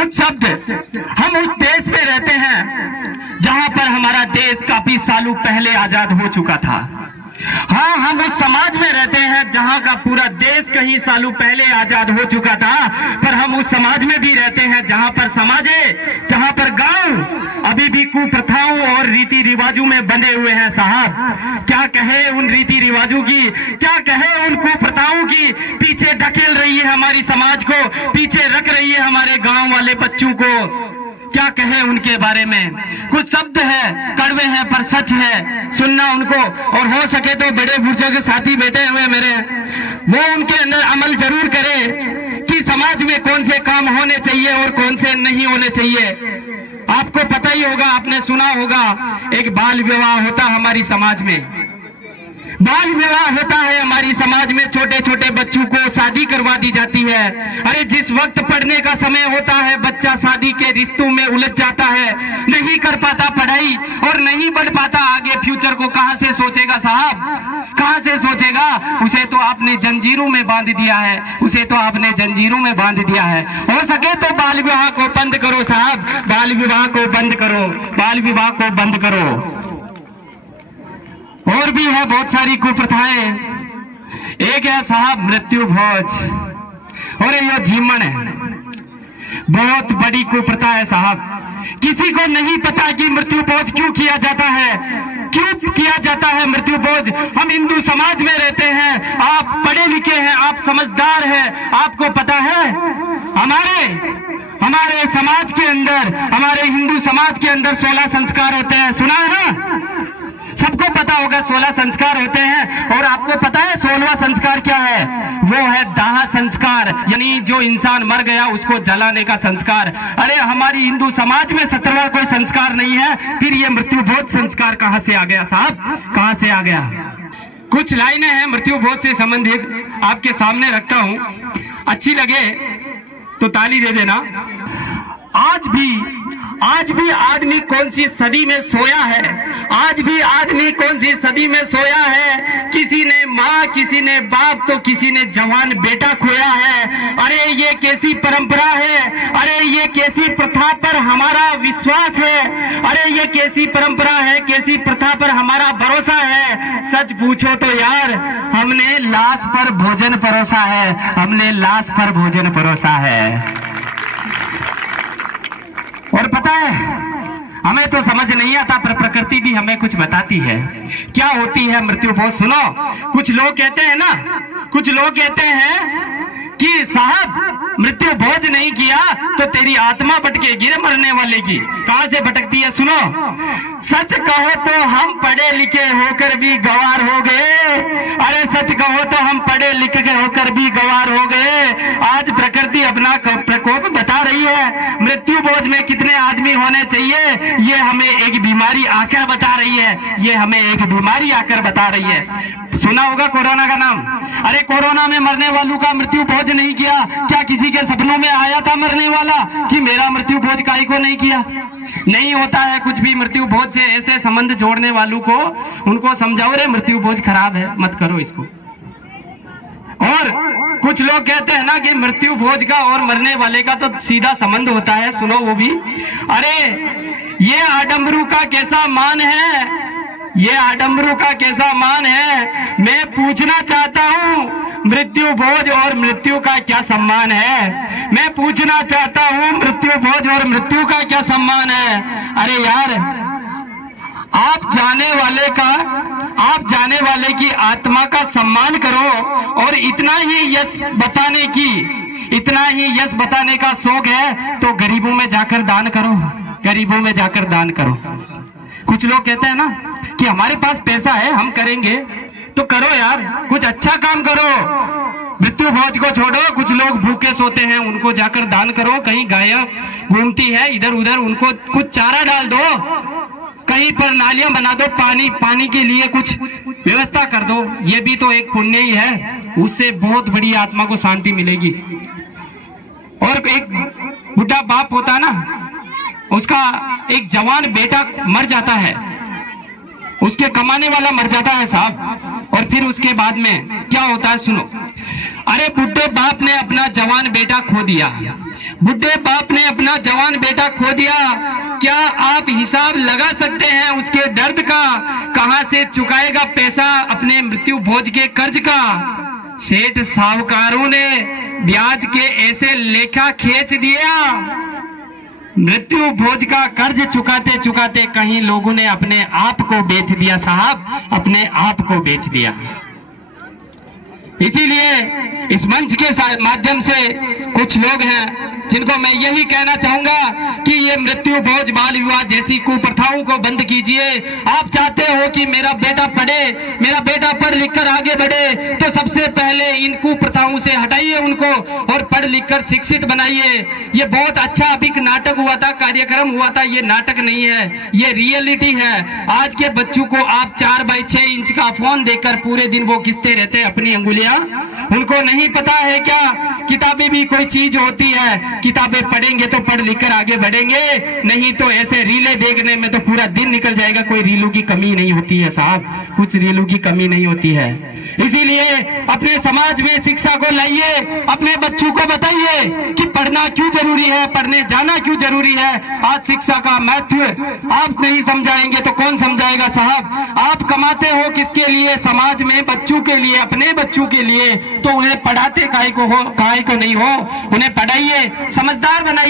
कुछ शब्द, हम उस देश में रहते हैं जहां पर हमारा देश काफी सालों पहले आजाद हो चुका था। हाँ, हम उस समाज में रहते हैं जहां का पूरा देश कई सालों पहले आजाद हो चुका था, पर हम उस समाज में भी रहते हैं जहां पर समाजें, जहां पर गांव अभी भी कुप्रथाओं और रीति रिवाजों में बंधे हुए हैं। साहब, क्या कहे उन रीति रिवाजों की, क्या कहे उन कुप्रथाओं की, पीछे ढकेल रही है हमारी समाज को, पीछे रख रही है हमारे गांव वाले बच्चों को। क्या कहे उनके बारे में? कुछ शब्द है, कड़वे हैं पर सच है, सुनना उनको, और हो सके तो बड़े बुजुर्ग साथी बैठे हुए मेरे, वो उनके अंदर अमल जरूर करे कि समाज में कौन से काम होने चाहिए और कौन से नहीं होने चाहिए। आपको पता ही होगा, आपने सुना होगा, एक बाल विवाह होता हमारी समाज में, बाल विवाह होता है हमारी समाज में, छोटे छोटे बच्चों को शादी करवा दी जाती है। अरे जिस वक्त पढ़ने का समय होता है, बच्चा शादी के रिश्तों में उलझ जाता है, नहीं कर पाता पढ़ाई और नहीं बढ़ पाता आगे, फ्यूचर को कहां से सोचेगा साहब, कहां से सोचेगा? उसे तो आपने जंजीरों में बांध दिया है, उसे तो आपने जंजीरों में बांध दिया है। हो सके तो बाल विवाह को बंद करो साहब, बाल विवाह को बंद करो, बाल विवाह को बंद करो। और भी है बहुत सारी कुप्रथाएं। एक है साहब मृत्यु भोज, और ये जीवन है, बहुत बड़ी कुप्रथा है साहब। किसी को नहीं पता कि मृत्यु भोज क्यों किया जाता है, क्यों किया जाता है मृत्यु भोज। हम हिंदू समाज में रहते हैं, आप पढ़े लिखे हैं, आप समझदार हैं, आपको पता है हमारे समाज के अंदर, हमारे हिंदू समाज के अंदर 16 संस्कार होते हैं, सुना है ना? सबको पता होगा 16 संस्कार होते हैं। और आपको पता है 16वां संस्कार क्या है? वो है दाह संस्कार, यानी जो इंसान मर गया उसको जलाने का संस्कार। अरे हमारी हिंदू समाज में 17वां कोई संस्कार नहीं है, फिर ये मृत्यु भोज संस्कार कहां से आ गया साहब, कहां से आ गया? कुछ लाइनें हैं मृत्यु भोज से संबंधित, आपके सामने रखता हूं, अच्छी लगे तो ताली दे देना। आज भी आदमी कौन सी सदी में सोया है, आज भी आदमी कौन सी सदी में सोया है। किसी ने माँ, किसी ने बाप, तो किसी ने जवान बेटा खोया है। अरे ये कैसी परंपरा है, अरे ये कैसी प्रथा पर हमारा विश्वास है, अरे ये कैसी परंपरा है, कैसी प्रथा पर हमारा भरोसा है। सच पूछो तो यार, हमने लाश पर भोजन परोसा है, हमने लाश पर भोजन परोसा है। और पता है, हमें तो समझ नहीं आता, पर प्रकृति भी हमें कुछ बताती है। क्या होती है मृत्यु भोज? सुनो, कुछ लोग कहते हैं ना, कुछ लोग कहते हैं कि साहब मृत्यु भोज नहीं किया तो तेरी आत्मा भटकेगी रे मरने वाले की। कहां से भटकती है? सुनो, सच कहो तो हम पढ़े लिखे होकर भी गवार हो गए, अरे सच कहो तो हम पढ़े लिखे होकर भी गवार हो गए। आज प्रकृति अपना प्रकोप बता रही है, मृत्यु भोज में कितने आदमी होने चाहिए ये हमें एक बीमारी आकर बता रही है, ये हमें एक बीमारी आकर बता रही है। सुना होगा कोरोना का नाम, अरे कोरोना में मरने वालों का मृत्यु भोज नहीं किया, क्या किसी के सपनों में आया था मरने वाला कि मेरा मृत्यु भोज काहे को नहीं किया? नहीं होता है कुछ भी मृत्यु भोज से। ऐसे संबंध जोड़ने वालों को उनको समझाओ, रे मृत्यु भोज खराब है, मत करो इसको। और कुछ लोग कहते हैं ना कि मृत्यु भोज का और मरने वाले का तो सीधा संबंध होता है, सुनो वो भी। अरे ये आडम्बरू का कैसा मान है, ये आडम्बरू का कैसा मान है। मैं पूछना चाहता हूँ मृत्यु भोज और मृत्यु का क्या सम्मान है, मैं पूछना चाहता हूँ मृत्यु भोज और मृत्यु का क्या सम्मान है। अरे यार, आप जाने वाले की आत्मा का सम्मान करो, और इतना ही यश बताने का शौक है तो गरीबों में जाकर दान करो, गरीबों में जाकर दान करो। कुछ लोग कहते हैं ना कि हमारे पास पैसा है, हम करेंगे, तो करो यार, कुछ अच्छा काम करो। मृत्यु भोज को छोड़ो, कुछ लोग भूखे सोते हैं उनको जाकर दान करो, कहीं गायें घूमती है इधर उधर उनको कुछ चारा डाल दो, कहीं पर नालियां बना दो, पानी के लिए कुछ व्यवस्था कर दो, ये भी तो एक पुण्य ही है, उससे बहुत बड़ी आत्मा को शांति मिलेगी। और एक बुढ़ा बाप होता है ना, उसका एक जवान बेटा मर जाता है, उसके कमाने वाला मर जाता है साहब, और फिर उसके बाद में क्या होता है सुनो। अरे बुढ़े बाप ने अपना जवान बेटा खो दिया, बुढ़े बाप ने अपना जवान बेटा खो दिया। क्या आप हिसाब लगा सकते हैं उसके दर्द का? कहां से चुकाएगा पैसा अपने मृत्यु भोज के कर्ज का? सेठ साहूकारों ने ब्याज के ऐसे लेखा खींच दिया, मृत्यु भोज का कर्ज चुकाते चुकाते कहीं लोगों ने अपने आप को बेच दिया साहब, अपने आप को बेच दिया। इसीलिए इस मंच के माध्यम से कुछ लोग हैं जिनको मैं यही कहना चाहूंगा कि ये मृत्यु भोज बाल विवाह जैसी कुप्रथाओं को बंद कीजिए। आप चाहते हो कि मेरा बेटा पढ़े, मेरा बेटा पढ़ लिख कर आगे बढ़े, तो सबसे पहले इन कुप्रथाओं से हटाइए उनको और पढ़ लिख कर शिक्षित बनाइए। ये बहुत अच्छा अभी एक नाटक हुआ था, कार्यक्रम हुआ था, ये नाटक नहीं है, ये रियलिटी है। आज के बच्चों को आप 4x6 इंच का फोन देकर पूरे दिन वो घिसते रहते हैं अपनी अंगुलियां। उनको नहीं पता है क्या किताबें भी कोई चीज होती है, किताबें पढ़ेंगे तो पढ़ लिख कर आगे बढ़ेंगे, नहीं तो ऐसे रीले देखने में तो पूरा दिन निकल जाएगा। कोई रीलों की कमी नहीं होती है साहब, कुछ रीलों की कमी नहीं होती है। इसीलिए अपने समाज में शिक्षा को लाइए, अपने बच्चों को बताइए कि पढ़ना क्यों जरूरी है, पढ़ने जाना क्यों जरूरी है। आज शिक्षा का महत्व आप नहीं समझाएंगे तो कौन समझाएगा साहब। आप कमाते हो किसके लिए? समाज में बच्चों के लिए, अपने बच्चों के लिए, तो उन्हें पढ़ाते काहे को नहीं हो, उन्हें पढ़ाइए, समझदार बनाइए।